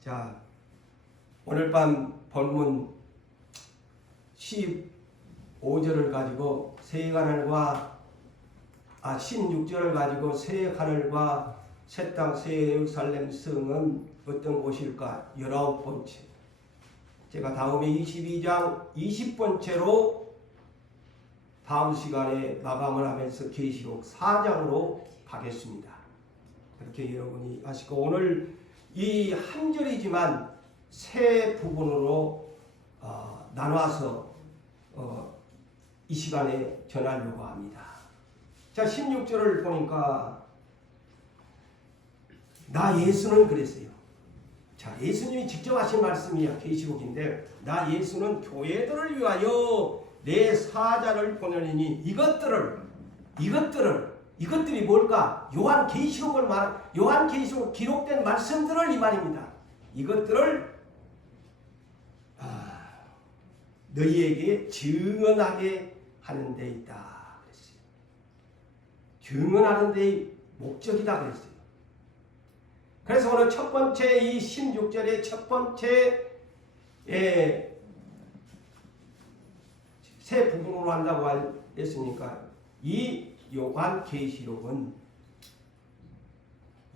자, 오늘 밤 본문 15절을 가지고 새 하늘과 16절을 가지고 새 하늘과 새 땅 새 예루살렘 성은 어떤 곳일까? 19번째. 제가 다음에 22장 20번째로 다음 시간에 마감을 하면서 계시록 4장으로 가겠습니다. 그렇게 여러분이 아시고 오늘 이 한 절이지만 세 부분으로 나눠서 이 시간에 전하려고 합니다. 자, 16절을 보니까 나 예수는 그랬어요. 자, 예수님이 직접 하신 말씀이야. 계시록인데 나 예수는 교회들을 위하여 내 사자를 보내리니 이것들이 뭘까? 요한 계시록을 요한 계시록 기록된 말씀들을 이 말입니다. 이것들을 너희에게 증언하게 하는 데 있다 그랬어요. 증언하는 데의 목적이다 그랬어요. 그래서 오늘 첫 번째 이 16절의 첫 번째 세 부분으로 한다고 했으니까 이 요한 계시록은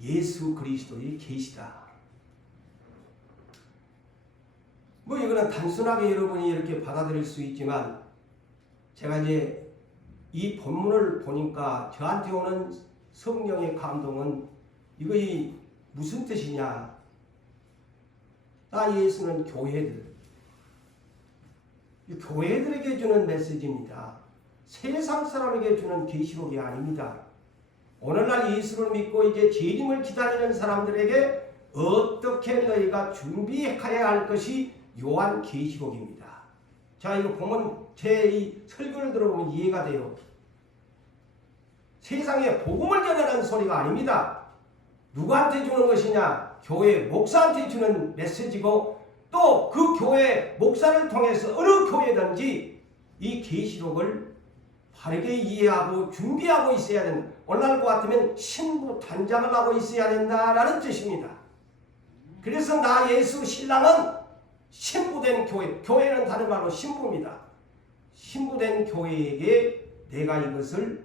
예수 그리스도의 계시다. 뭐 이거는 단순하게 여러분이 이렇게 받아들일 수 있지만 제가 이제 이 본문을 보니까 저한테 오는 성령의 감동은 이것이 무슨 뜻이냐? 나 예수는 교회들에게 주는 메시지입니다. 세상 사람에게 주는 계시록이 아닙니다. 오늘날 예수를 믿고 이제 재림을 기다리는 사람들에게 어떻게 너희가 준비해야 할 것이 요한 계시록입니다. 자, 이거 보면 제 이 설교를 들어보면 이해가 돼요. 세상에 복음을 전하는 소리가 아닙니다. 누구한테 주는 것이냐? 교회 목사한테 주는 메시지고 또 그 교회 목사를 통해서 어느 교회든지 이 계시록을 바르게 이해하고 준비하고 있어야 된다. 오늘날 것 같으면 신부 단장을 하고 있어야 된다라는 뜻입니다. 그래서 나 예수 신랑은 신부된 교회는 다른 말로 신부입니다. 신부된 교회에게 내가 이것을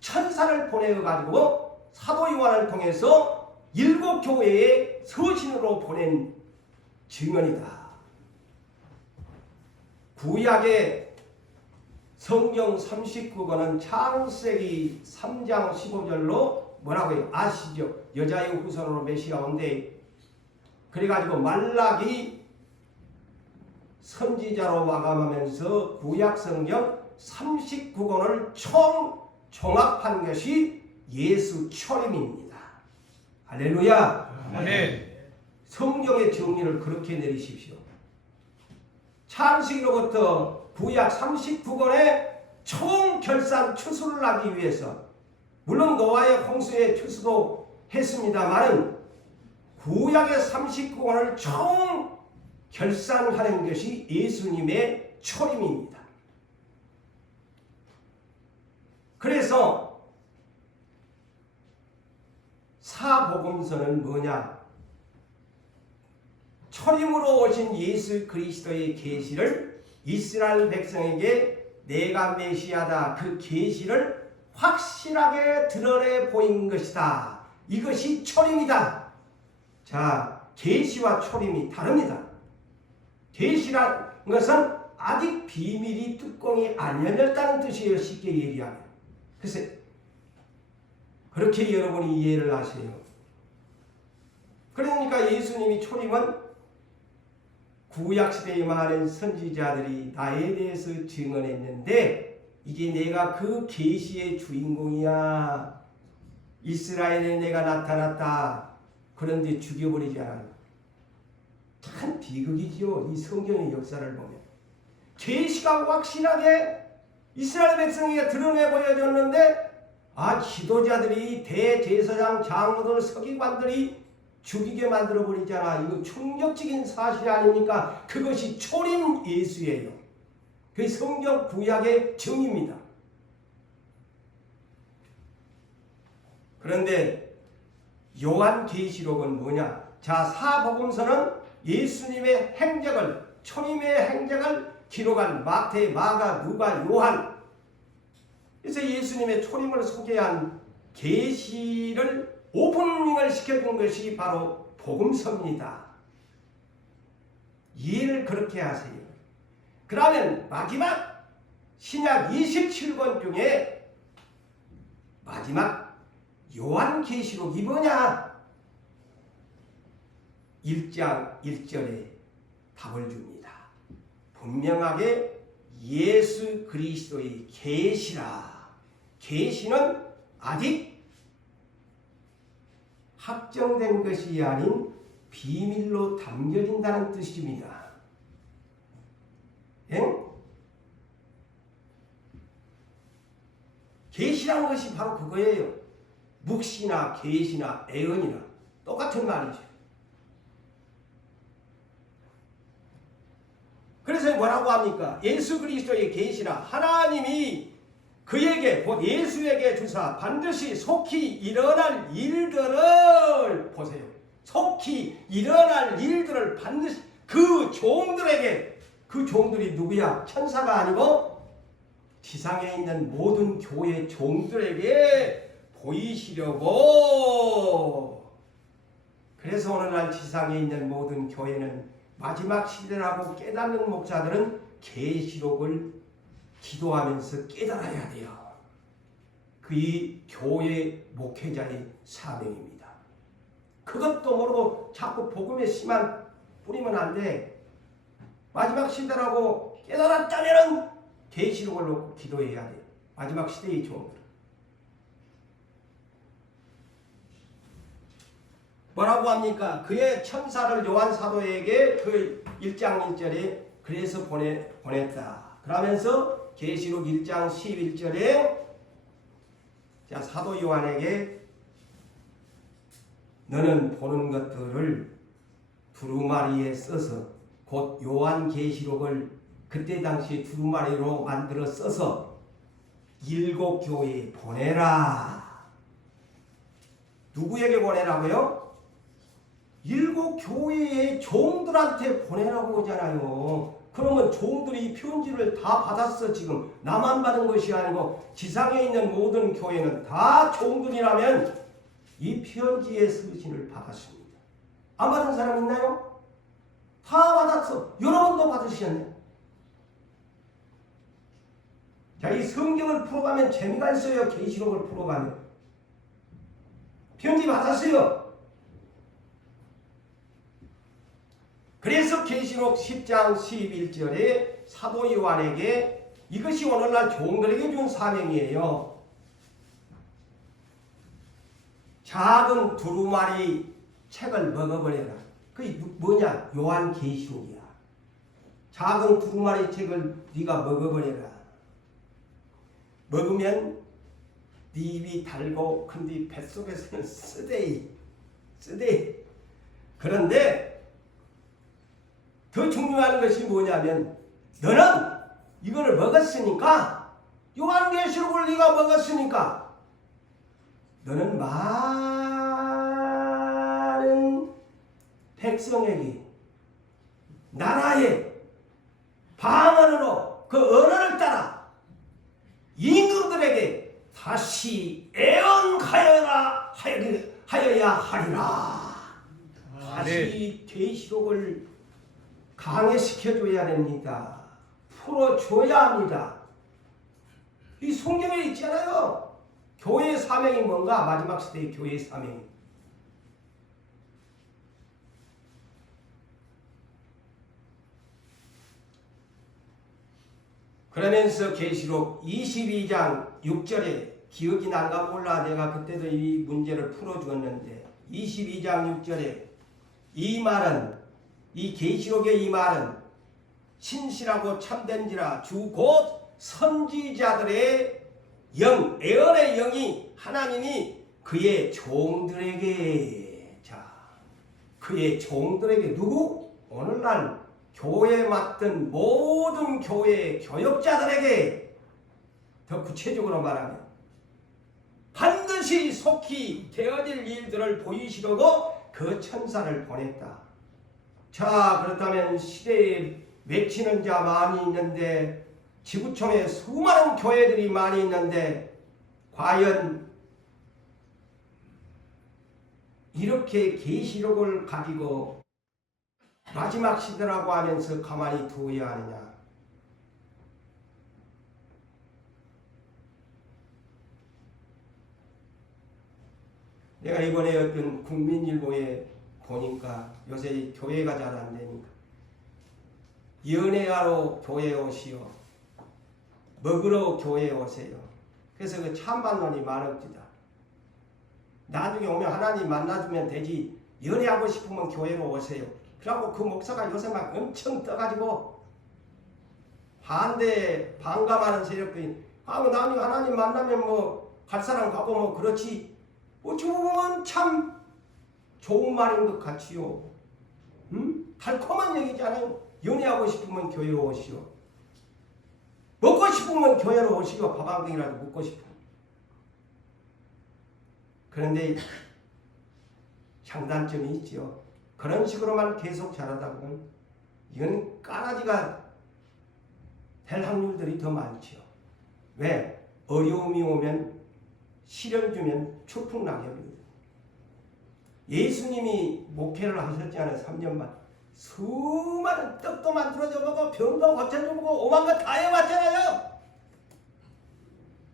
천사를 보내가지고 사도 요한을 통해서 7 교회의 서신으로 보낸 증언이다. 구약의 성경 39권은 창세기 3장 15절로 뭐라고 해요? 아시죠? 여자의 후손으로 메시아 온대. 그래가지고 말라기 선지자로 마감하면서 구약 성경 39권을 종합한 것이 예수 초림입니다. 할렐루야. 아멘. 성경의 정리를 그렇게 내리십시오. 창세기로부터 구약 39권의 총결산 추수를 하기 위해서 물론 노아의 홍수의 추수도 했습니다만 구약의 39권을 총결산하는 것이 예수님의 초림입니다. 그래서 사복음서는 뭐냐? 초림으로 오신 예수 그리스도의 계시를 이스라엘 백성에게 내가 메시아다 그 계시를 확실하게 드러내 보인 것이다. 이것이 초림이다. 자, 계시와 초림이 다릅니다. 계시란 것은 아직 비밀이 뚜껑이 안 열렸다는 뜻이에요. 쉽게 얘기하면. 그래서 그렇게 여러분이 이해를 하세요. 그러니까 예수님이 초림은 구약시대에 많은 선지자들이 나에 대해서 증언했는데 이제 내가 그 계시의 주인공이야. 이스라엘에 내가 나타났다. 그런데 죽여버리지 않아요. 참 비극이지요. 이 성경의 역사를 보면. 계시가 확실하게 이스라엘 백성에게 드러내 보여졌는데 지도자들이 대제사장 장로들 서기관들이 죽이게 만들어버리잖아. 이거 충격적인 사실 아닙니까? 그것이 초림 예수예요. 그 성경 구약의 정의입니다. 그런데 요한 계시록은 뭐냐? 자, 사복음서는 예수님의 행적을, 초림의 행적을 기록한 마태, 마가, 누가, 요한. 그래서 예수님의 초림을 소개한 계시를 오프닝을 시켜준 것이 바로 복음서입니다. 이해를 그렇게 하세요. 그러면 마지막 신약 27권 중에 마지막 요한계시록이 뭐냐? 1장 1절에 답을 줍니다. 분명하게 예수 그리스도의 계시라. 계시는 아직 확정된 것이 아닌 비밀로 담겨진다는 뜻입니다. 예? 계시라는 것이 바로 그거예요. 묵시나 계시나 애언이나 똑같은 말이죠. 그래서 뭐라고 합니까? 예수 그리스도의 계시라. 하나님이 그에게 곧 예수에게 주사 반드시 속히 일어날 일들을 보세요. 속히 일어날 일들을 반드시 그 종들에게, 그 종들이 누구야? 천사가 아니고 지상에 있는 모든 교회 종들에게 보이시려고. 그래서 오늘날 지상에 있는 모든 교회는 마지막 시대라고 깨닫는 목사들은 계시록을 기도하면서 깨달아야 돼요. 그이 교회 목회자의 사명입니다. 그것도 모르고 자꾸 복음에 씨만 뿌리면 안 돼. 마지막 시대라고 깨달았다면 계시록을 놓고 기도해야 돼요. 마지막 시대의 종들. 뭐라고 합니까? 그의 천사를 요한 사도에게 그 1장 1절에 그래서 보냈다. 그러면서 계시록 1장 11절에 자, 사도 요한에게 너는 보는 것들을 두루마리에 써서 곧 요한 계시록을 그때 당시 두루마리로 만들어 써서 7 교회에 보내라. 누구에게 보내라고요? 7 교회의 종들한테 보내라고 하잖아요. 그러면 종들이 이 편지를 다 받았어. 지금 나만 받은 것이 아니고 지상에 있는 모든 교회는 다 종들이라면 이 편지의 서신을 받았습니다. 안 받은 사람 있나요? 다 받았어. 여러분도 받으셨네. 자, 이 성경을 풀어가면 재미가 있어요. 계시록을 풀어가면. 편지 받았어요. 그래서 계시록 10장 11절에 사도 요한에게 이것이 오늘날 종들에게 준 사명이에요. 작은 두루마리 책을 먹어버려라. 그게 뭐냐? 요한 계시록이야. 작은 두루마리 책을 네가 먹어버려라. 먹으면 네 입이 달고 근데 뱃속에서는 쓰대이. 그런데 더 중요한 것이 뭐냐면 너는 이거를 먹었으니까, 요한계시록을 네가 먹었으니까 너는 많은 백성에게, 나라의 방언으로 그 언어를 따라 임금들에게 다시 애언하여야 하리라. 다시 계시록을 강해시켜줘야 됩니다. 풀어줘야 합니다. 이 성경에 있잖아요. 교회의 사명이 뭔가? 마지막 시대의 교회의 사명이. 그러면서 계시록 22장 6절에 기억이 난가 몰라. 내가 그때도 이 문제를 풀어주었는데 22장 6절에 이 말은, 이 계시록의 이 말은 신실하고 참된지라 주 곧 선지자들의 영, 애언의 영이 하나님이 그의 종들에게, 자, 그의 종들에게 누구? 오늘날 교회 맡은 모든 교회의 교역자들에게, 더 구체적으로 말하면 반드시 속히 되어질 일들을 보이시려고 그 천사를 보냈다. 자, 그렇다면 시대에 외치는 자 많이 있는데, 지구촌에 수많은 교회들이 많이 있는데, 과연 이렇게 계시록을 가지고 마지막 시대라고 하면서 가만히 두어야 하느냐? 내가 이번에 어떤 국민일보에 보니까 요새 교회가 잘 안 되니까 연애하러 교회에 오시오, 먹으러 교회에 오세요. 그래서 그 찬반론이 많읍니다. 나중에 오면 하나님 만나주면 되지, 연애하고 싶으면 교회로 오세요. 그러고 그 목사가 요새 막 엄청 떠가지고 반감하는 세력들이 나중에 하나님 만나면 뭐 갈 사람 가고 뭐 그렇지, 어찌 보면 참 좋은 말인 것 같지요. 달콤한 얘기잖아요. 연애하고 싶으면 교회로 오시오. 먹고 싶으면 교회로 오시오. 밥 한 공이라도 먹고 싶으면. 그런데 장단점이 있죠. 그런 식으로만 계속 자라다 보면 이건 까라지가 될 확률들이 더 많죠. 왜? 어려움이 오면, 시련 주면 추풍낙엽이거든요. 예수님이 목회를 하셨잖아요. 3년만. 수많은 떡도 만들어줘 보고 병도 고쳐줘 보고 오만 거 다 해봤잖아요.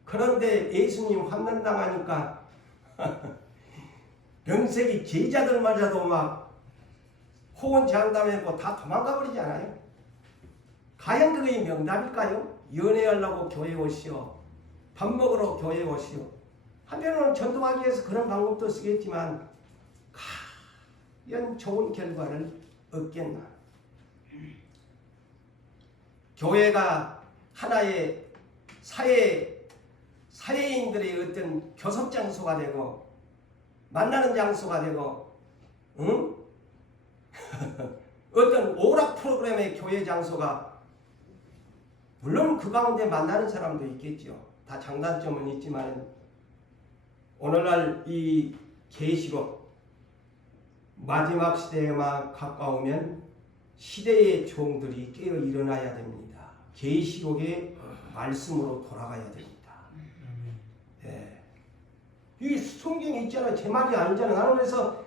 그런데 예수님 환난당하니까 명색이 제자들마저도 막 호언장담했고 다 도망가 버리잖아요. 과연 그게 명답일까요? 연애하려고 교회 오시오, 밥 먹으러 교회 오시오. 한편으로는 전도하기 위해서 그런 방법도 쓰겠지만 과연 좋은 결과를 얻겠나? 교회가 하나의 사회인들의 어떤 교섭 장소가 되고 만나는 장소가 되고, 응? 어떤 오락 프로그램의 교회 장소가, 물론 그 가운데 만나는 사람도 있겠죠. 다 장단점은 있지만 오늘날 이 계시록 마지막 시대에만 가까우면 시대의 종들이 깨어 일어나야 됩니다. 계시록의 말씀으로 돌아가야 됩니다. 네. 이 성경에 있잖아요. 제 말이 아니잖아요. 나는 그래서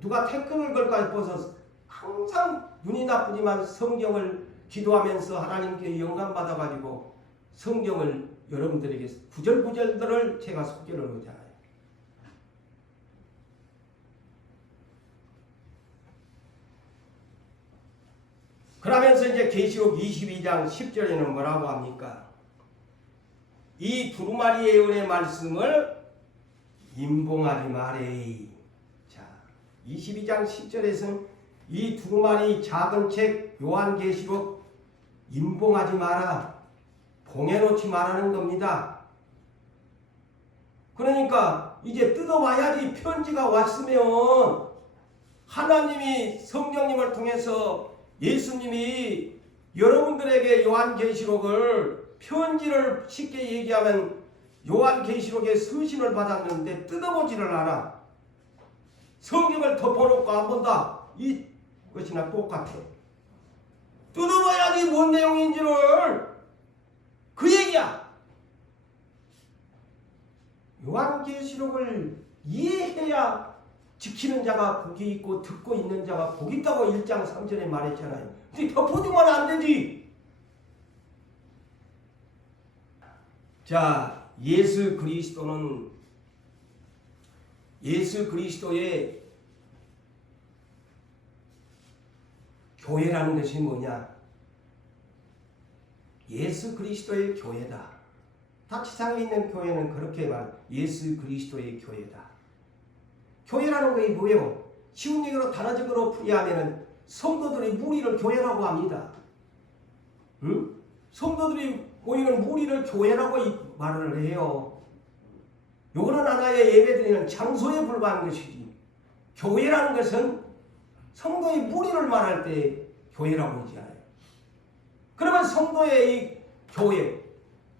누가 태클을 걸까 싶어서 항상 눈이 나쁘지만 성경을 기도하면서 하나님께 영감 받아가지고 성경을 여러분들에게 구절구절들을 제가 소개를 하잖아요. 그러면서 이제 계시록 22장 10절에는 뭐라고 합니까? 이 두루마리 예언의 말씀을 임봉하지 마래. 자, 22장 10절에서는 이 두루마리 작은 책 요한계시록 임봉하지 마라, 봉해놓지 말라는 겁니다. 그러니까 이제 뜯어와야지. 편지가 왔으면 하나님이 성령님을 통해서 예수님이 여러분들에게 요한계시록을, 편지를 쉽게 얘기하면 요한계시록의 서신을 받았는데 뜯어보지를 않아. 성경을 덮어놓고 안 본다. 이것이나 똑같아. 뜯어봐야지 뭔 내용인지를. 그 얘기야. 요한계시록을 이해해야 지키는 자가 복이 있고 듣고 있는 자가 복이 있다고 1장 3절에 말했잖아요. 근데 덮어두면 안 되지. 자, 예수 그리스도의 교회라는 것이 뭐냐? 예수 그리스도의 교회다. 다 지상에 있는 교회는 그렇게 예수 그리스도의 교회다. 교회라는 것이 뭐예요? 쉬운 얘기로 단어적으로 풀이하면 성도들의 무리를 교회라고 합니다. 응? 성도들이 모이는 무리를 교회라고 말을 해요. 요거는 하나의 예배드리는 장소에 불과한 것이지, 교회라는 것은 성도의 무리를 말할 때 교회라고 하잖아요. 그러면 성도의 이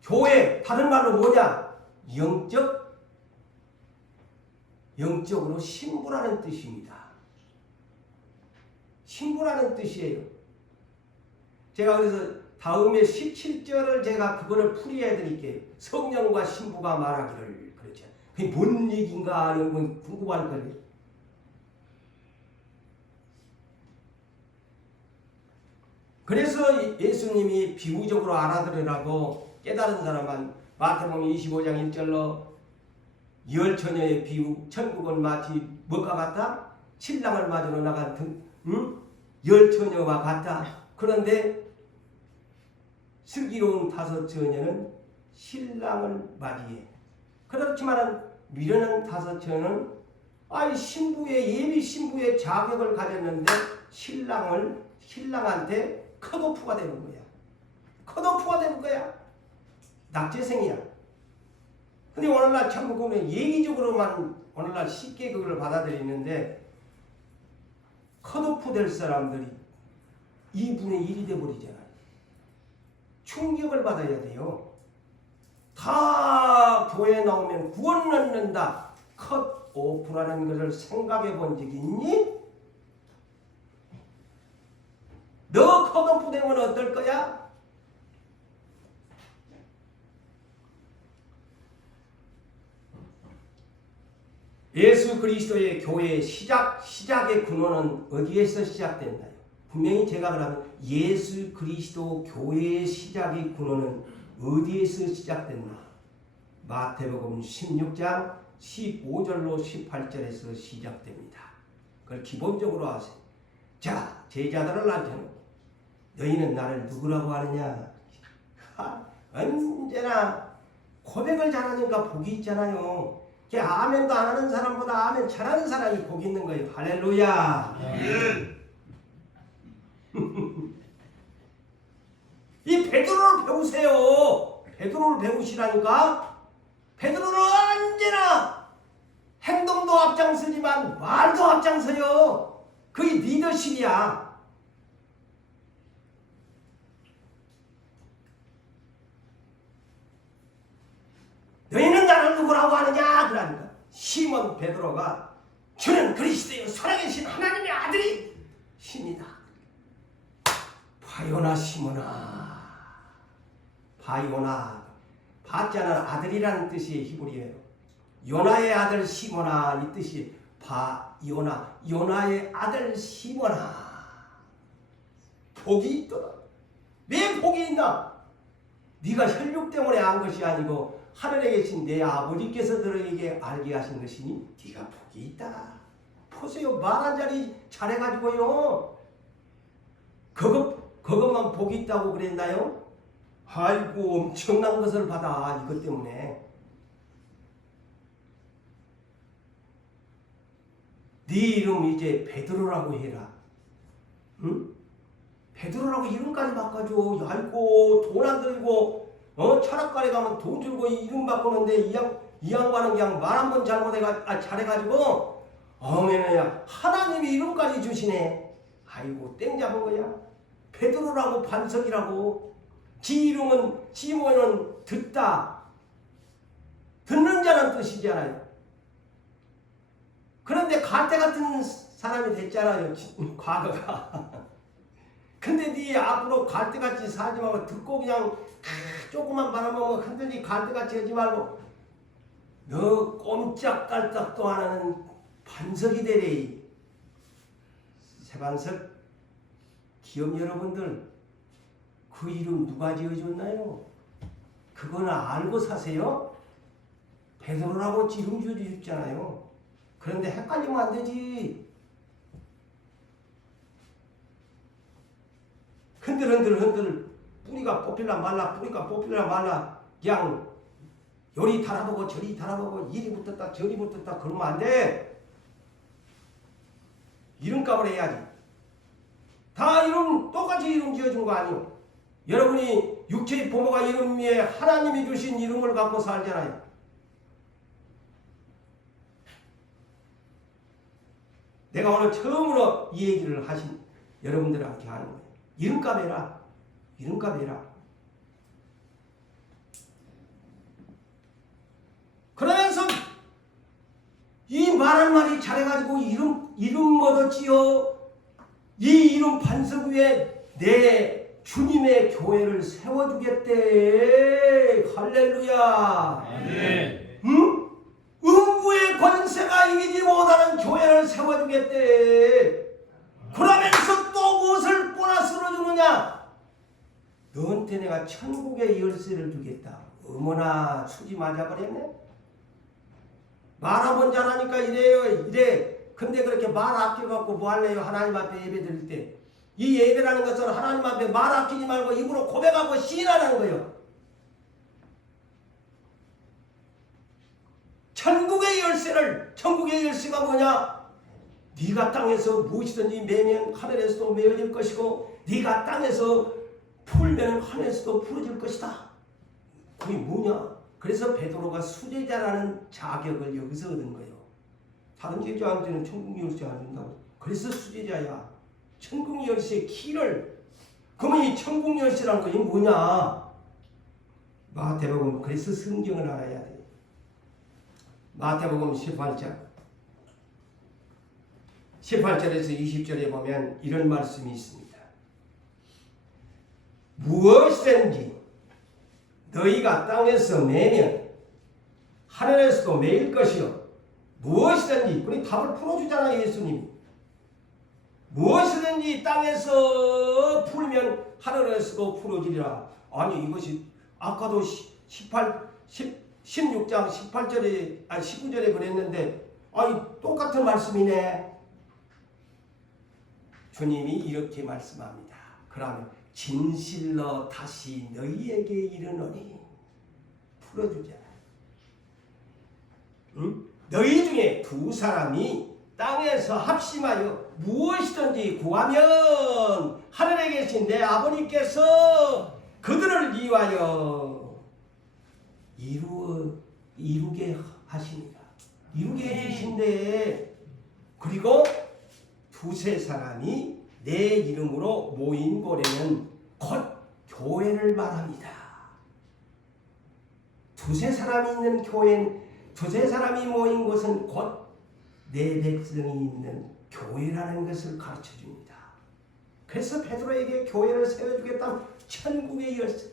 교회 다른 말로 뭐냐? 영적으로 신부라는 뜻입니다. 신부라는 뜻이에요. 제가 그래서 다음에 17절을 제가 그거를 풀이해 드릴게요. 성령과 신부가 말하기를. 그렇죠. 그게 뭔 얘기인가 이런 건 궁금할 거예요. 그래서 예수님이 비유적으로 알아들으라고 깨달은 사람은 마태복음 25장 1절로 열처녀의 비유, 천국은 마치 뭐가 같다? 신랑을 맞으러 나간 열처녀와 같다. 그런데 슬기로운 다섯 처녀는 신랑을 맞이해. 그렇지만 미련한 다섯 처녀는 신부의 예비 신부의 자격을 가졌는데 신랑한테 컷오프가 되는 거야. 컷오프가 되는 거야. 낙제생이야. 근데 오늘날 참 그거는 얘기적으로만 오늘날 쉽게 그걸 받아들이는데 컷오프 될 사람들이 2분의 1이 돼버리잖아요. 충격을 받아야 돼요. 다 교회에 나오면 구원 얻는다. 컷오프라는 것을 생각해 본 적이 있니? 너 컷오프 되면 어떨 거야? 예수 그리스도의 교회의 시작의 근원은 어디에서 시작됐나요? 분명히 제가 그러면 예수 그리스도 교회의 시작의 근원은 어디에서 시작됐나? 마태복음 16장 15절로 18절에서 시작됩니다. 그걸 기본적으로 아세요. 자, 제자들을 낳자는 너희는 나를 누구라고 하느냐? 언제나 고백을 잘하니까 복이 있잖아요. 아멘도 안 하는 사람보다 아멘 잘하는 사람이 복이 있는 거예요. 할렐루야. 이 베드로를 배우세요. 베드로를 배우시라니까. 베드로는 언제나 행동도 앞장서지만 말도 앞장서요. 그게 리더십이야. 너희는 나를 누구라고 하느냐? 그러니까 시몬 베드로가 주는 그리스도여 살아계신 하나님의 아들이 신이다. 바요나 시몬아. 바요나. 바자는 아들이라는 뜻이 히브리어예요. 요나의 아들 시몬아 이 뜻이 바요나. 요나의 아들 시몬아. 복이 있더라. 왜 복이 있나? 네가 혈육 때문에 안 것이 아니고 하늘에 계신 내 아버지께서 너에게 알게 하신 것이니 네가 복이 있다. 보세요. 말 한 자리 잘해가지고요. 그것만 복이 있다고 그랬나요? 아이고 엄청난 것을 받아. 이것 때문에. 네 이름 이제 베드로라고 해라. 응? 베드로라고 이름까지 바꿔줘. 아이고 돈 안 들고 철학관에 가면 돈 들고 이름 바꾸는데 이 양반은 그냥 말 한 번 잘해가지고 어머니야 하나님이 이름까지 주시네. 아이고 땡 잡은 거야. 베드로라고 반석이라고. 지 이름은 시몬은 듣다. 듣는 자는 뜻이잖아요. 그런데 갈대 같은 사람이 됐잖아요. 과거가. 근데 네 앞으로 갈대같이 살지 말고 듣고 그냥 조금만 바라보면 흔들리 갈대같이 하지 말고 너 꼼짝깔짝도 안 하는 반석이 되래. 새반석 기업 여러분들 그 이름 누가 지어줬나요? 그거는 알고 사세요? 베드로라고 이름 지어주셨잖아요. 그런데 헷갈리면 안 되지. 흔들 뿌리가 뽑힐라 말라 그냥 요리 달아보고 저리 달아보고 이리 붙었다 저리 붙었다 그러면 안 돼. 이름값을 해야지. 다 이름 똑같이 이름 지어준 거 아니요. 여러분이 육체의 부모가 이름 위에 하나님이 주신 이름을 갖고 살잖아요. 내가 오늘 처음으로 이 얘기를 하신 여러분들한테 하는 거예요. 이름값 해라. 이름값 해라. 그러면서 이 말한 말이 잘해가지고 이름 얻었지요. 이 이름 반석 위에 내 주님의 교회를 세워주겠대. 할렐루야. 아멘. 응? 음부의 권세가 이기지 못하는 교회를 세워주겠대. 그러면서 또 무엇을 보너스로 주느냐? 너한테 내가 천국의 열쇠를 주겠다. 어머나 수지 맞아버렸네. 말하면 잘하니까 이래요. 이래. 근데 그렇게 말 아껴갖고 뭐 할래요? 하나님 앞에 예배 드릴 때. 이 예배라는 것은 하나님 앞에 말 아끼지 말고 입으로 고백하고 시인하는 거예요. 천국의 열쇠가 뭐냐? 네가 땅에서 무엇이든지 매면 하늘에서도 메어질 것이고 네가 땅에서 풀면 하늘에서도 풀어질 것이다. 그게 뭐냐? 그래서 베드로가 수제자라는 자격을 여기서 얻은 거예요. 다른 제자한테는 천국 열쇠 안 준다고. 그래서 수제자야. 천국 열쇠의 키를. 그러면 이 천국 열쇠라는 거 이게 뭐냐? 마태복음. 그래서 성경을 알아야 돼. 마태복음 18장 18절에서 20절에 보면 이런 말씀이 있습니다. 무엇이든지 너희가 땅에서 매면 하늘에서도 매일 것이요. 무엇이든지. 우리 답을 풀어주잖아요. 예수님이. 무엇이든지 땅에서 풀면 하늘에서도 풀어지리라. 아니 이것이 아까도 16장 18절에 19절에 그랬는데 아니 똑같은 말씀이네. 주님이 이렇게 말씀합니다. 그러면 진실로 다시 너희에게 이르노니 풀어주잖아. 응? 너희 중에 두 사람이 땅에서 합심하여 무엇이든지 구하면 하늘에 계신 내 아버님께서 그들을 위하여 이루게 하십니다. 이루게 해주신대. 그리고 두세 사람이 내 이름으로 모인 곳에는 곧 교회를 말합니다. 두세 사람이 있는 교회는 두세 사람이 모인 곳은 곧 내 백성이 있는 교회라는 것을 가르쳐 줍니다. 그래서 베드로에게 교회를 세워주겠다는 천국의 열쇠.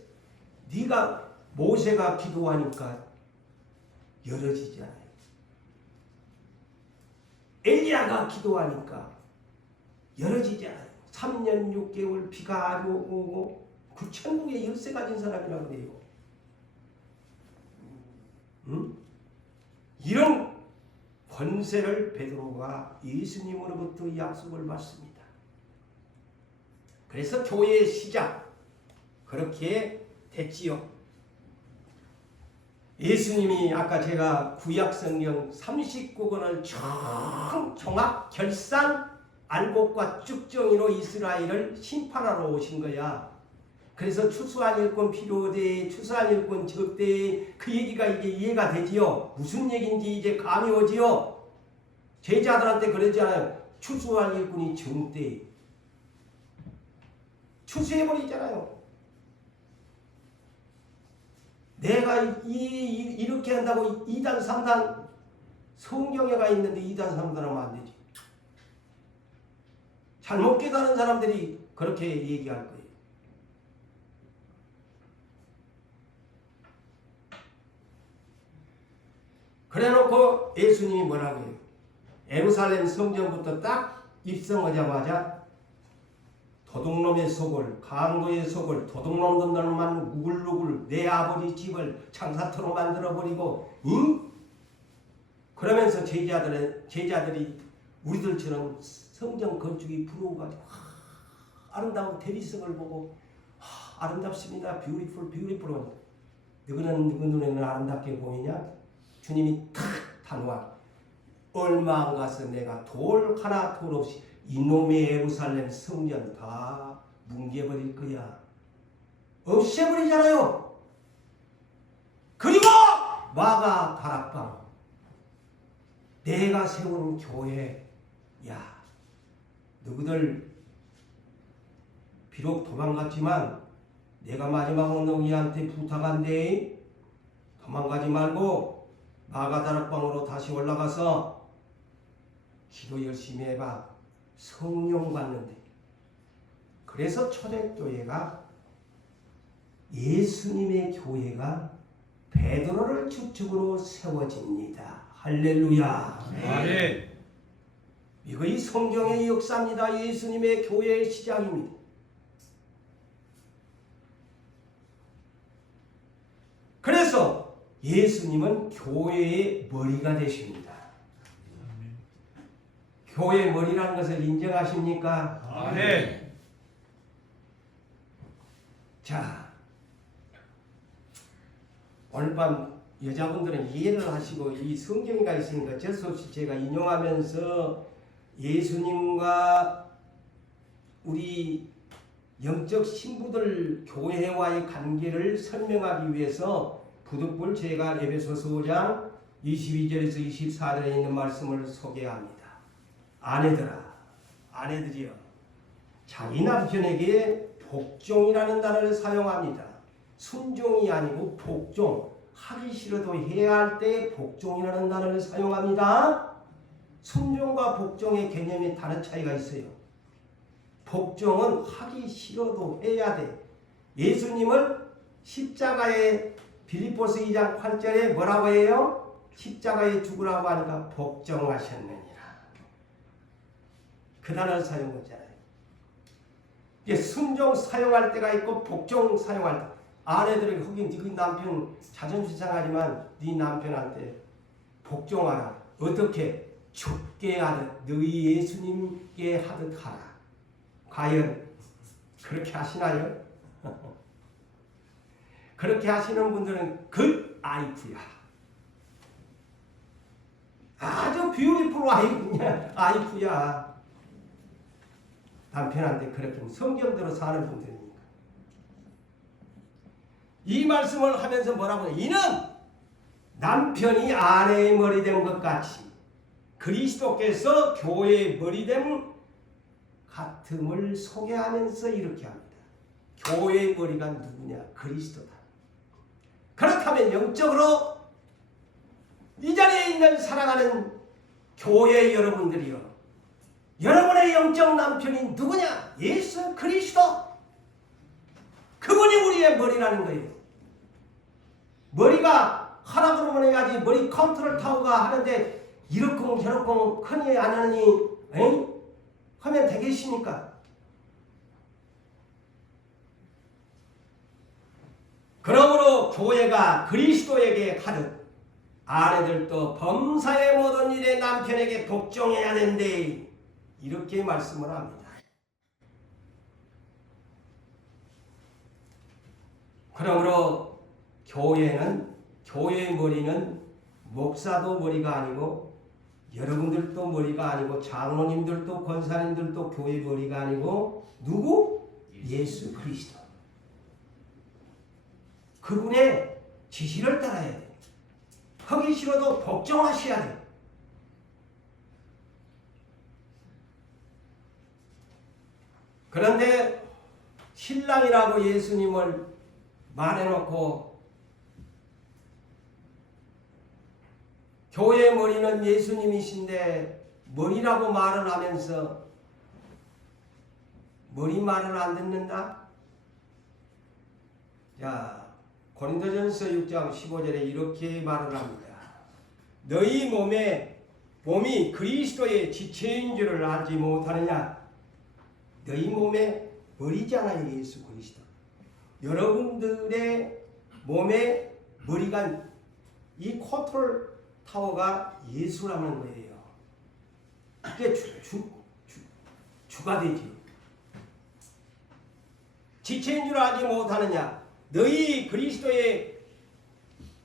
네가 모세가 기도하니까 열어지잖아요. 엘리야가 기도하니까 열어지잖아요. 3년 6개월 비가 아주 오고 그 천국의 열쇠 가진 사람이라고 그래요. 응? 이런 권세를 베드로가 예수님으로부터 약속을 받습니다. 그래서 교회의 시작 그렇게 됐지요. 예수님이 아까 제가 구약성경 39권을 종합 결산 안곡과 쭉정이로 이스라엘을 심판하러 오신 거야. 그래서 추수한 일꾼 필요하되 추수한 일꾼 적대 그 얘기가 이제 이해가 되지요. 무슨 얘기인지 이제 감이 오지요. 제자들한테 그러잖아요. 추수한 일꾼이 적대. 추수해버리잖아요. 내가 이렇게 한다고 2단 3단 성경에가 있는데 2단 3단 하면 안 되지. 잘못 깨달은 사람들이 그렇게 얘기할 거예요. 그래놓고 예수님이 뭐라고 해요? 예루살렘 성전부터 딱 입성하자마자 도둑놈의 속을, 강도의 속을, 도둑놈들만 우글우글 내 아버지 집을 창사토로 만들어버리고, 응? 그러면서 제자들이 우리들처럼 성전 건축이 부러워가지고 아름다운 대리석을 보고 아름답습니다. 뷰티풀 뷰티풀. 너희는 누구 눈에는 아름답게 보이냐? 주님이 탁 단호하게 얼마 안 가서 내가 돌 하나 돌 없이 이놈의 예루살렘 성전 다 뭉개버릴 거야. 없애버리잖아요. 그리고 마가 다락방 내가 세운 교회. 야 너희들 비록 도망갔지만 내가 마지막으로 너희한테 부탁한대. 도망가지 말고 마가다락방으로 다시 올라가서 기도 열심히 해봐. 성령 받는데 그래서 초대교회가 예수님의 교회가 베드로를 주축으로 세워집니다. 할렐루야. 아멘. 이거 이 성경의 역사입니다. 예수님의 교회의 시작입니다. 그래서 예수님은 교회의 머리가 되십니다. 교회의 머리라는 것을 인정하십니까? 아멘. 자, 오늘 밤 여자분들은 이해를 하시고 이 성경이가 있으니까 어쩔 수 없이 제가 인용하면서 예수님과 우리 영적 신부들 교회와의 관계를 설명하기 위해서 부득불 제가 에베소서 5장 22절에서 24절에 있는 말씀을 소개합니다. 아내들이여 자기 남편에게 복종이라는 단어를 사용합니다. 순종이 아니고 복종, 하기 싫어도 해야 할 때 복종이라는 단어를 사용합니다. 순종과 복종의 개념에 다른 차이가 있어요. 복종은 하기 싫어도 해야 돼. 예수님을 십자가에 빌립보서 2장 8절에 뭐라고 해요? 십자가에 죽으라고 하니까 복종하셨느니라. 그 단어를 사용했잖아요. 이게 순종 사용할 때가 있고 복종 사용할 때. 아내들에게 혹은 네 남편 자존심 상하지만 네 남편한테 복종하라. 어떻게? 죽게 하듯 너희 예수님께 하듯 하라. 과연 그렇게 하시나요? 그렇게 하시는 분들은 그 아이프야. 아주 뷰티풀 아이프야. 남편한테 그렇게 성경대로 사는 분들입니다. 이 말씀을 하면서 뭐라고 해요? 이는 남편이 아내의 머리됨 것 같이 그리스도께서 교회의 머리됨 같음을 소개하면서 이렇게 합니다. 교회의 머리가 누구냐? 그리스도다. 그렇다면 영적으로 이 자리에 있는 사랑하는 교회 여러분들이요, 여러분의 영적 남편이 누구냐? 예수 그리스도. 그분이 우리의 머리라는 거예요. 머리가 하라 그러면 해야지. 머리 컨트롤 타워가 하는데 이렇고 저렇고 큰일 안 하니 하면 되겠습니까? 그러므로 교회가 그리스도에게 하듯 아내들도 범사의 모든 일에 남편에게 복종해야 된대. 이렇게 말씀을 합니다. 그러므로 교회의 머리는 목사도 머리가 아니고 여러분들도 머리가 아니고 장로님들도 권사님들도 교회 머리가 아니고 누구? 예수 그리스도. 그분의 지시를 따라야 돼. 하기 싫어도 복종하셔야 돼. 그런데 신랑이라고 예수님을 말해놓고 교회의 머리는 예수님이신데 머리라고 말을 하면서 머리 말을 안 듣는다? 자, 고린도전서 6장 15절에 이렇게 말을 합니다. 너희 몸이 그리스도의 지체인 줄을 알지 못하느냐? 너희 몸의 머리잖아요, 예수 그리스도. 여러분들의 몸의 머리가 이 컨트롤 타워가 예수라는 거예요. 그게 주가 되지. 지체인 줄 알지 못하느냐? 너희 그리스도의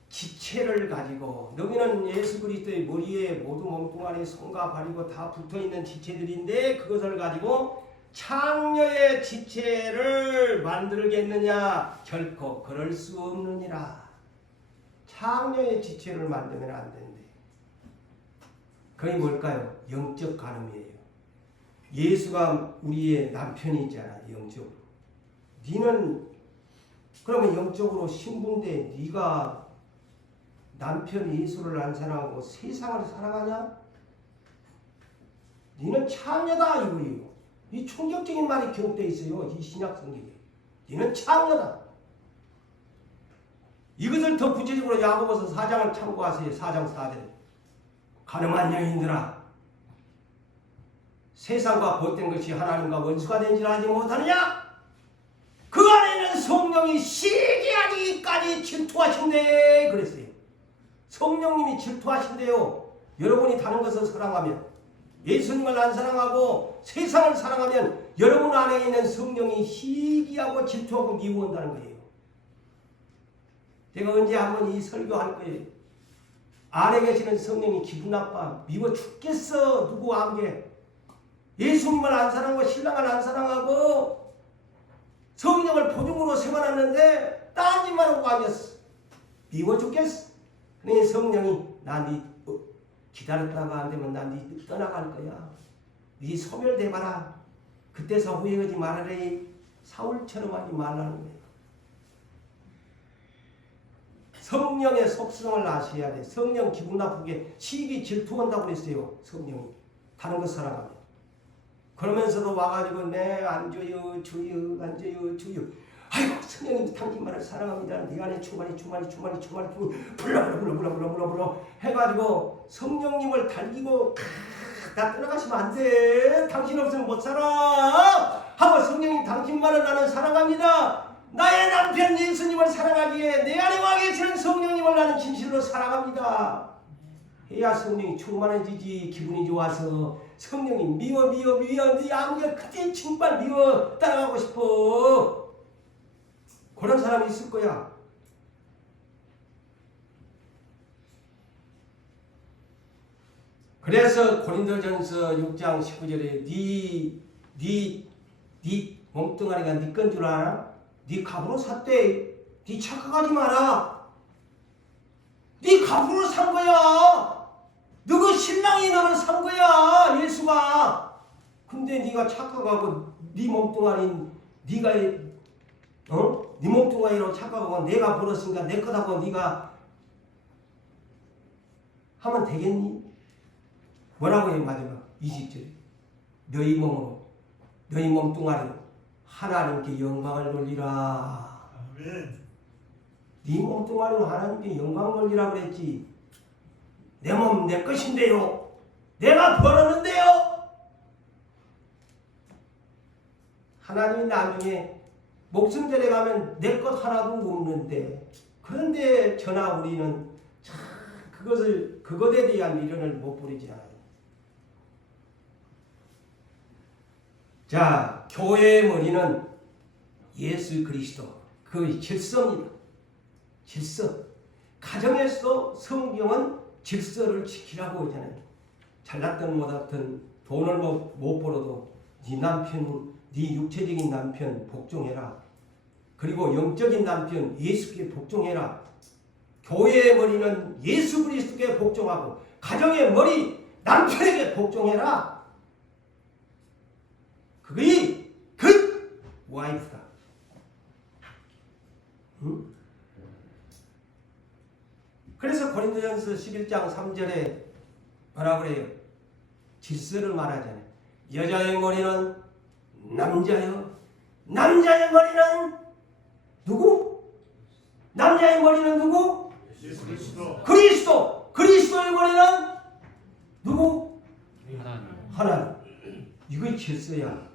지체를 가지고, 너희는 예수 그리스도의 머리에 모두 몸뚱아리 손과 발이고 다 붙어있는 지체들인데 그것을 가지고 창녀의 지체를 만들겠느냐? 결코 그럴 수 없느니라. 창녀의 지체를 만들면 안 된대. 그게 뭘까요? 영적 간음이에요. 예수가 우리의 남편이잖아, 영적으로. 니는 그러면 영적으로 신부인데 네가 남편 예수를 안 사랑하고 세상을 사랑하냐? 니는 창녀다 이거예요. 이 충격적인 말이 기록되어 있어요. 이 신약 성경에. 이는 창녀다. 이것을 더 구체적으로 야고보서 4장을 참고하세요. 4장 4절. 가늠한 여인들아, 세상과 벗된 것이 하나님과 원수가 된지를 알지 못하느냐? 그 안에 있는 성령이 시기하기까지 질투하신대 그랬어요. 성령님이 질투하신대요. 여러분이 다른 것을 사랑하면, 예수님을 안 사랑하고 세상을 사랑하면 여러분 안에 있는 성령이 시기하고 질투하고 미워한다는 거예요. 제가 언제 한번 이 설교할 거예요. 안에 계시는 성령이 기분 나빠 미워 죽겠어. 누구 안게 예수님을 안 사랑하고 신랑을 안 사랑하고 성령을 보증으로 세워놨는데 딴 짓만 하고 앉았어. 미워 죽겠어. 그러니 성령이 나 네 기다렸다가 안 되면 난 네 떠나갈 거야. 네 소멸돼봐라. 그때서 후회하지 말아래. 사울처럼 하지 말라는 거예요. 성령의 속성을 아셔야 돼. 성령 기분 나쁘게 시기 질투한다고 그랬어요. 성령이 다른 것 사랑하면. 그러면서도 와가지고 네 앉아요 주여 앉아요 주여. 아이고 성령님 당신만을 사랑합니다. 네 안에 충만히 불러 해가지고 성령님을 달기고 다 떠나가시면 안 돼. 당신 없으면 못 살아 하고 성령님 당신만을 나는 사랑합니다. 나의 남편 예수님을 사랑하기에 내 안에 와 계시는 성령님을 나는 진실로 사랑합니다. 해야 성령이 충만해지지. 기분이 좋아서 성령이 미워 네 아무개 그때 정말 미워 따라가고 싶어. 그런 사람이 있을 거야. 그래서 고린도전서 6장 19절에 네 몸뚱아리가 네 건 줄 알아? 네 값으로 샀대. 네 착각하지 마라. 네 값으로 산 거야. 너그 신랑이 너를 산 거야. 예수가. 근데 네가 착각하고 네 몸뚱아리 네가 네 몸뚱아리로 착각하고 내가 벌었으니까 내 거다고 네가 하면 되겠니? 뭐라고 해요? 마지막 20절에 너희 몸으로 너희 몸뚱아리로 하나님께 영광을 돌리라. 아멘. 네 몸뚱아리로 하나님께 영광 돌리라 그랬지. 내 몸 내 것인데요. 내가 벌었는데요. 하나님이 나중에 목숨 데려가면 내 것 하나도 없는데, 그런데 저나 우리는 참 그것에 대한 미련을 못 버리지 않아요. 자, 교회의 머리는 예수 그리스도, 그 질서입니다. 질서. 가정에서도 성경은 질서를 지키라고 하잖아요. 잘났든 못났든 돈을 못 벌어도 네 남편, 네 육체적인 남편 복종해라. 그리고 영적인 남편 예수께 복종해라. 교회의 머리는 예수 그리스도께 복종하고 가정의 머리 남편에게 복종해라. 그게 그 와이프다. 응? 그래서 고린도전서 11장 3절에 뭐라고 그래요? 질서를 말하잖아요. 여자의 머리는 남자요. 남자의 머리는 누구? 남자의 머리는 누구? 예수 그리스도. 그리스도. 그리스도의 머리는 누구? 하나님. 이거 질서야.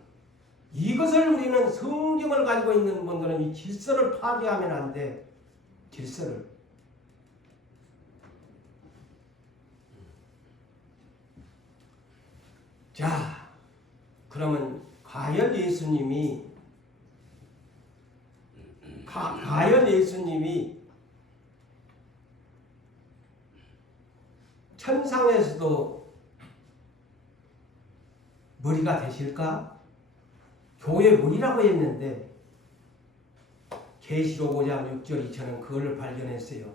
이것을 우리는 성경을 가지고 있는 분들은 이 질서를 파괴하면 안 돼. 질서를. 자, 그러면 과연 예수님이 천상에서도 머리가 되실까? 교회 머리라고 했는데 계시록 5장 6절 2절은 그걸 발견했어요.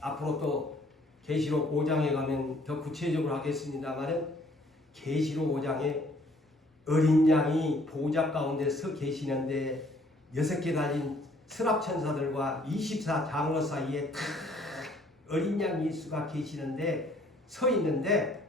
앞으로 또 계시록 5장에 가면 더 구체적으로 하겠습니다만 계시록 5장에 어린 양이 보좌 가운데 서 계시는데 6개 달린 스랍천사들과 24 장로 사이에 탁 어린 양 예수가 계시는데 서 있는데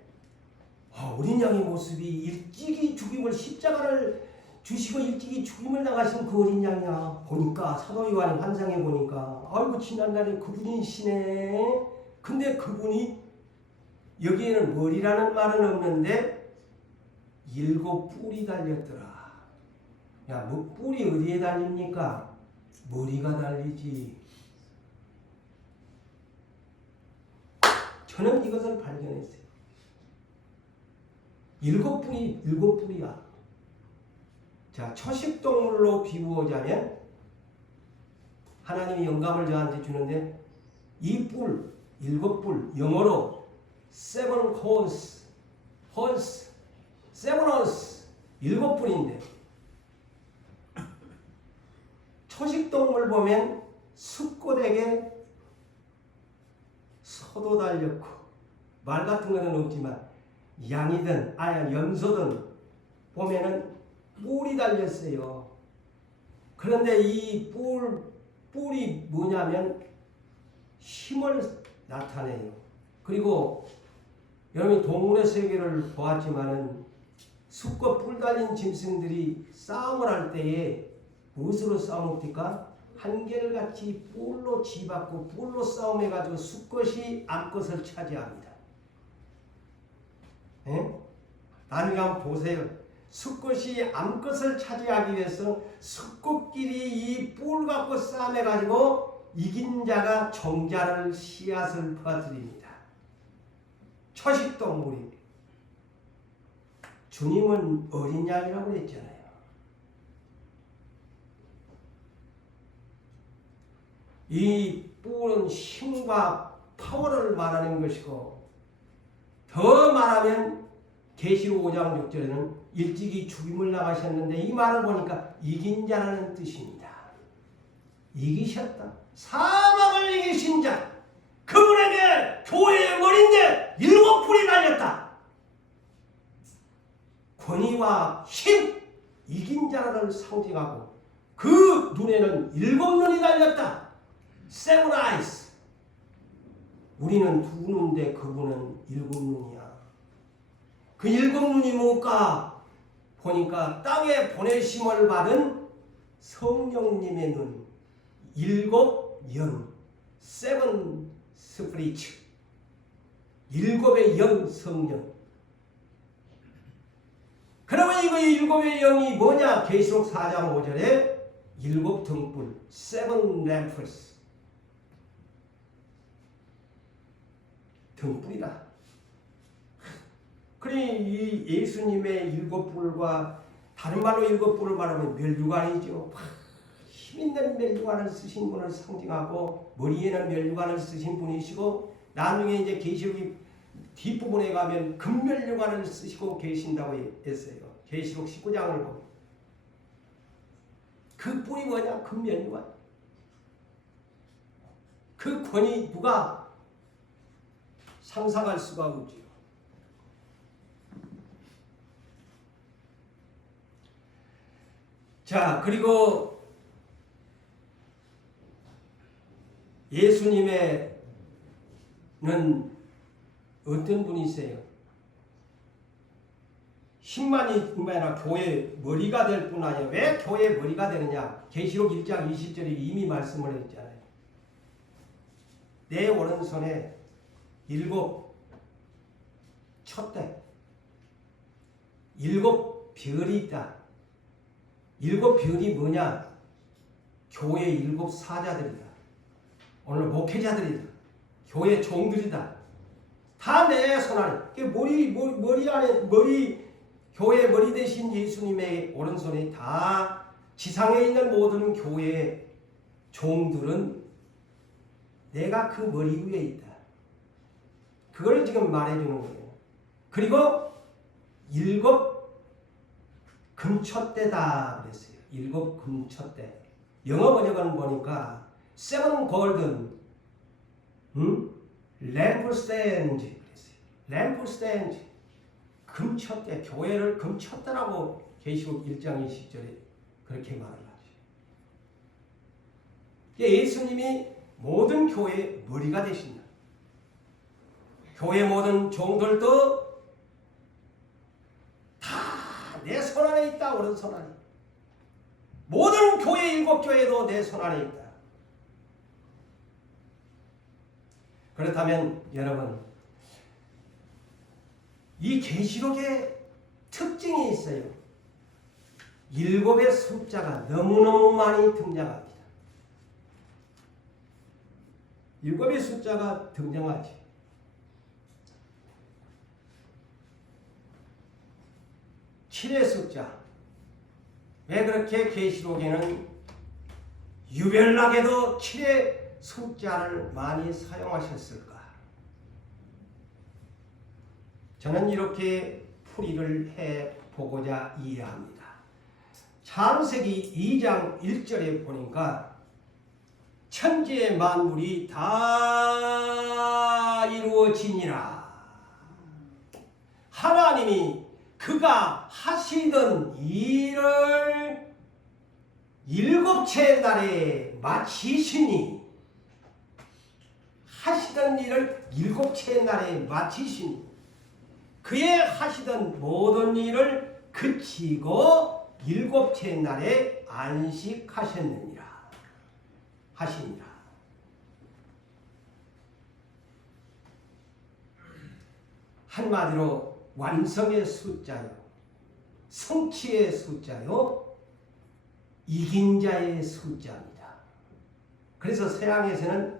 어린 양의 모습이 일찍이 죽임을 십자가를 주시고 일찍이 죽임을 당하신 그 어린 양이야. 보니까 사도 요한이 환상해 보니까 아이고 지난날에 그분이시네. 근데 그분이 여기에는 머리라는 말은 없는데 7 뿔이 달렸더라. 야, 뭐 뿔이 어디에 달립니까? 머리가 달리지. 저는 이것을 발견했어요. 7 뿔이야. 자, 초식동물로 비유하자면 하나님이 영감을 저한테 주는데 이 뿔, 7 뿔, 영어로 7 horns, 7 뿔인데 초식동물 보면 숫꽃에게 소도 달렸고 말 같은 거는 없지만 양이든 염소든 보면은 뿔이 달렸어요. 그런데 이 뿔이 뭐냐면 힘을 나타내요. 그리고 여러분이 동물의 세계를 보았지만은 숫꽃 뿔 달린 짐승들이 싸움을 할 때에 무엇으로 싸웁니까? 한결같이 뿔로 지받고 뿔로 싸움해가지고 숫꽃이 암컷을 차지합니다. 예? 나중에 한번 보세요. 숫꽃이 암컷을 차지하기 위해서 숫꽃끼리 이 뿔 갖고 싸움해가지고 이긴 자가 종자를 씨앗을 퍼뜨립니다. 초식동물이. 주님은 어린 양이라고 그랬잖아요. 이 뿔은 힘과 파워를 말하는 것이고 더 말하면 계시록 5장 6절에는 일찍이 죽임을 당하셨는데 이 말을 보니까 이긴 자라는 뜻입니다. 이기셨다. 사망을 이기신 자. 그분에게 교회의 머리인데 7 뿔이 달렸다. 권위와 힘, 이긴 자를 상징하고 그 눈에는 7 눈이 달렸다. 7 eyes. 우리는 2 눈인데 그분은 7 눈이야. 그 7 눈이 뭘까? 보니까 땅에 보내심을 받은 성령님의 눈, 7 영, 7 스피리츠, 7의 영 성령. 그러면 이거 7의 영이 뭐냐? 계시록 4장 5절에 7 등불, 7 lamps. 등불이다. 그러니 이 예수님의 7 뿔과 다른 말로 7 뿔을 말하면 멸류관이죠. 힘있는 멸류관을 쓰신 분을 상징하고 머리에는 멸류관을 쓰신 분이시고 나중에 이제 계시록이 뒷부분에 가면 금멸류관을 쓰시고 계신다고 했어요. 계시록 19장을 보면 그 뿔이 뭐냐? 금멸류관. 그 권위 누가 상상할 수가 없지요. 자, 그리고 예수님의는 어떤 분이세요? 힘만이 아니라 교회 머리가 될 뿐 아니라 왜 교회 머리가 되느냐? 계시록 1장 20절에 이미 말씀을 했잖아요. 내 오른손에 7 촛대, 7 별이 있다. 7 별이 뭐냐? 교회 7 사자들이다. 오늘 목회자들이다. 교회 종들이다. 다 내 손 안에. 머리 안에, 교회 머리 대신 예수님의 오른손에 다 지상에 있는 모든 교회의 종들은 내가 그 머리 위에 있다. 그걸 지금 말해주는 거예요. 그리고 7 금촛대다 그랬어요. 7 금촛대. 영어 번역은 보니까 7 golden lampstand 그랬어요. lampstand. 금촛대. 교회를 금촛대라고 계시록 1장 20절에 그렇게 말을 하죠. 예수님이 모든 교회의 머리가 되신다. 교회 모든 종들도 안에 있다. 오른손 안에. 모든 교회 일곱 교회도 내 손 안에 있다. 그렇다면 여러분, 이 계시록에 특징이 있어요. 일곱의 숫자가 너무너무 많이 등장합니다. 일곱의 숫자가 등장하지. 칠의 숫자. 왜 그렇게 계시록에는 유별나게도 칠의 숫자를 많이 사용하셨을까? 저는 이렇게 풀이를 해보고자 이해합니다. 창세기 2장 1절에 보니까 천지의 만물이 다 이루어지니라. 하나님이 그가 하시던 일을 일곱째 날에 마치시니, 하시던 일을 일곱째 날에 마치시니, 그의 하시던 모든 일을 그치고 일곱째 날에 안식하셨느니라 하시니라. 한마디로 완성의 숫자요, 성취의 숫자요, 이긴 자의 숫자입니다. 그래서 서양에서는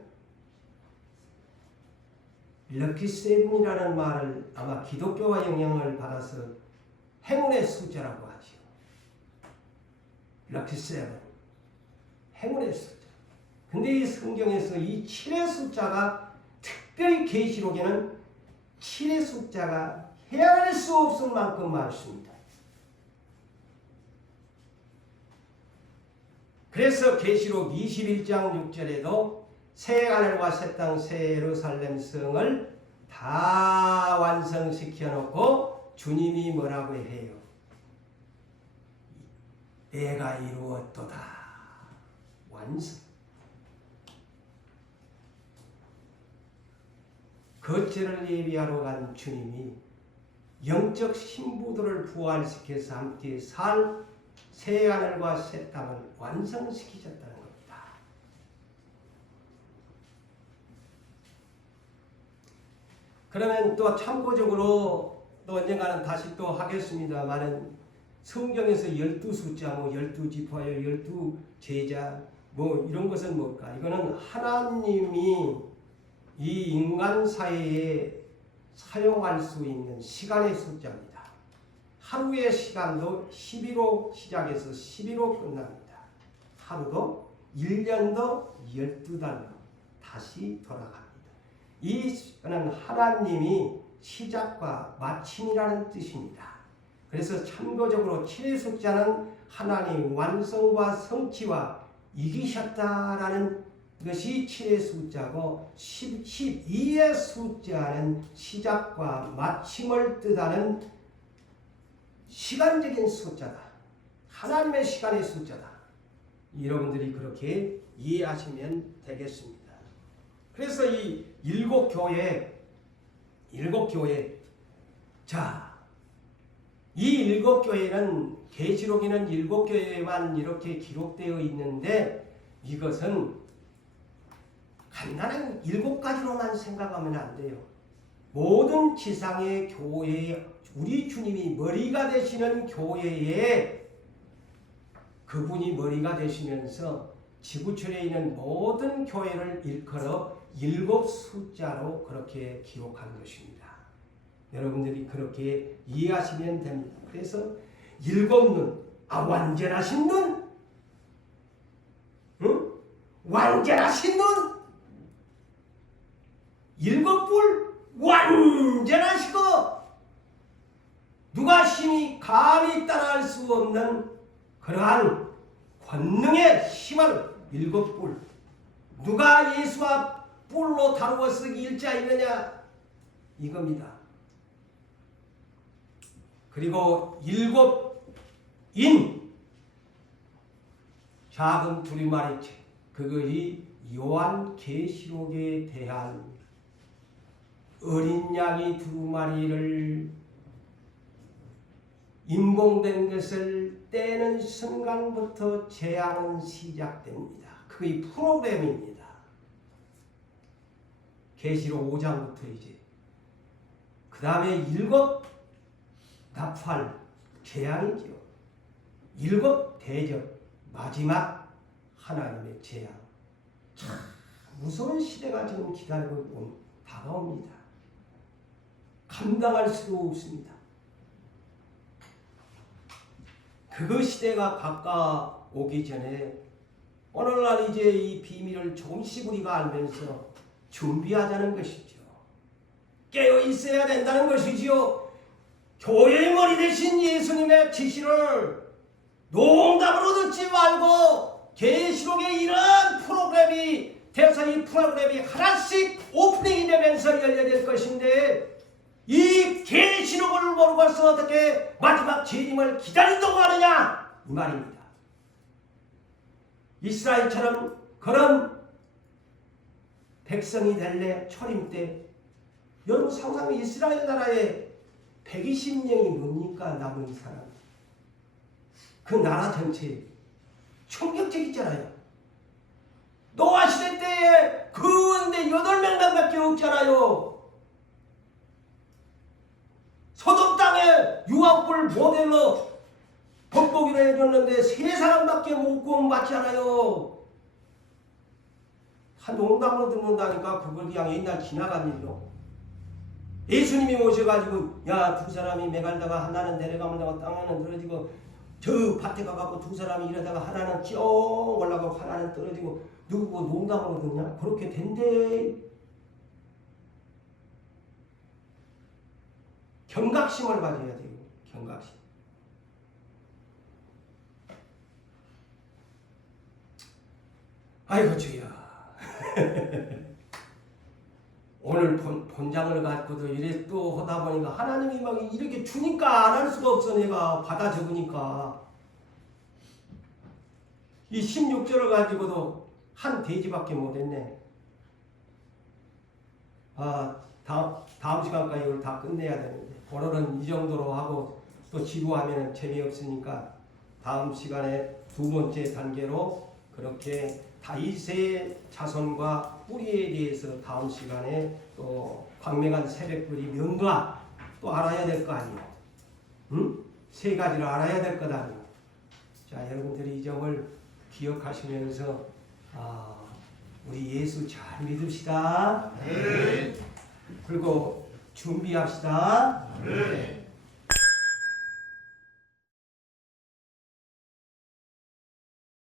럭키 세븐이라는 말을 아마 기독교와 영향을 받아서 행운의 숫자라고 하죠. 럭키 세븐, 행운의 숫자. 근데 이 성경에서 이 7의 숫자가, 특별히 계시록에는 7의 숫자가 헤아릴 수 없을 만큼 많습니다. 그래서 계시록 21장 6절에도 새 하늘과 새 땅 새 예루살렘 성을 다 완성시켜 놓고 주님이 뭐라고 해요? 내가 이루었도다. 완성. 거처를 예비하러 간 주님이 영적 신부들을 부활시켜서 함께 살 새 하늘과 새 땅을 완성시키셨다는 겁니다. 그러면 또 참고적으로 또 언젠가는 다시 또 하겠습니다만은 성경에서 12숫자, 12지파요, 12제자 이런 것은 뭘까? 이거는 하나님이 이 인간 사회에 사용할 수 있는 시간의 숫자입니다. 하루의 시간도 10일로 시작해서 10일로 끝납니다. 하루도 1년도 12달로 다시 돌아갑니다. 이는 하나님이 시작과 마침이라는 뜻입니다. 그래서 참고적으로 7의 숫자는 하나님 완성과 성취와 이기셨다라는 것이 7의 숫자고, 12의 숫자는 시작과 마침을 뜻하는 시간적인 숫자다. 하나님의 시간의 숫자다. 여러분들이 그렇게 이해하시면 되겠습니다. 그래서 이 일곱 교회, 자, 이 일곱 교회는 계시록에는 일곱 교회만 이렇게 기록되어 있는데, 이것은 간단한 7가지로만 생각하면 안 돼요. 모든 지상의 교회에, 우리 주님이 머리가 되시는 교회에 그분이 머리가 되시면서 지구촌에 있는 모든 교회를 일컬어 7 숫자로 그렇게 기록한 것입니다. 여러분들이 그렇게 이해하시면 됩니다. 그래서 7눈, 완전하신 눈, 응? 완전하신 눈, 7뿔 완전하시고 누가 심히 감히 따라할 수 없는 그러한 권능의 힘을 7뿔, 누가 예수와 뿔로 다루어서 일자 있느냐, 이겁니다. 그리고 7인, 작은 두루마리째, 그것이 요한 계시록에 대한 어린 양이 2마리를 인공된 것을 떼는 순간부터 재앙은 시작됩니다. 그게 프로그램입니다. 계시록 5장부터 이제 그 다음에 7 나팔 재앙이죠. 7 대접 마지막 하나님의 재앙. 참 무서운 시대가 지금 기다리고 다가옵니다. 감당할 수도 없습니다. 그 시대가 가까오기 전에 오늘날 이제 이 비밀을 조금씩 우리가 알면서 준비하자는 것이죠. 깨어 있어야 된다는 것이지요. 교회의 머리 대신 예수님의 지시를 농담으로 듣지 말고 계시록에 이런 프로그램이 돼서 이 프로그램이 하나씩 오프닝이 되면서 열려질 것인데 이 계시록을 모르고서 어떻게 마지막 재림을 기다린다고 하느냐 이 말입니다. 이스라엘처럼 그런 백성이 될래 초림 때 여러분 상상해 이스라엘 나라에 120명이 뭡니까 남은 사람 그 나라 전체 충격적이잖아요. 노아 시대 때에 그런데 8명밖에 없잖아요. 소돔 땅에 유황불 모델로 돋보기로 해줬는데 3사람밖에 못 구원받잖아요. 한 농담으로 듣는다니까 그걸 그냥 옛날 지나간 일로. 예수님이 오셔가지고 야 2사람이 매갈다가 하나는 내려가면 다가 땅에는 떨어지고 저 밭에 가갖고 2사람이 이러다가 하나는 쭉 올라가고 하나는 떨어지고 누구 농담으로 듣냐? 그렇게 된대. 경각심을 가져야 돼요. 경각심. 아이고 주야. 오늘 본장을 갖고도 이래 또 하다 보니까 하나님이 막 이렇게 주니까 안 할 수가 없어. 내가 받아 적으니까 이 16절을 가지고도 한 돼지밖에 못했네. 다음 시간까지 이걸 다 끝내야 되는데 오늘은 이 정도로 하고 또 지루하면 재미없으니까 다음 시간에 2번째 단계로 그렇게 다윗의 자손과 뿌리에 대해서 다음 시간에 또 광명한 새벽불이 뭔가 또 알아야 될 거 아니에요. 응? 3가지를 알아야 될 것 아니에요. 자, 여러분들이 이 점을 기억하시면서 우리 예수 잘 믿읍시다. 네. 그리고 준비합시다. 네.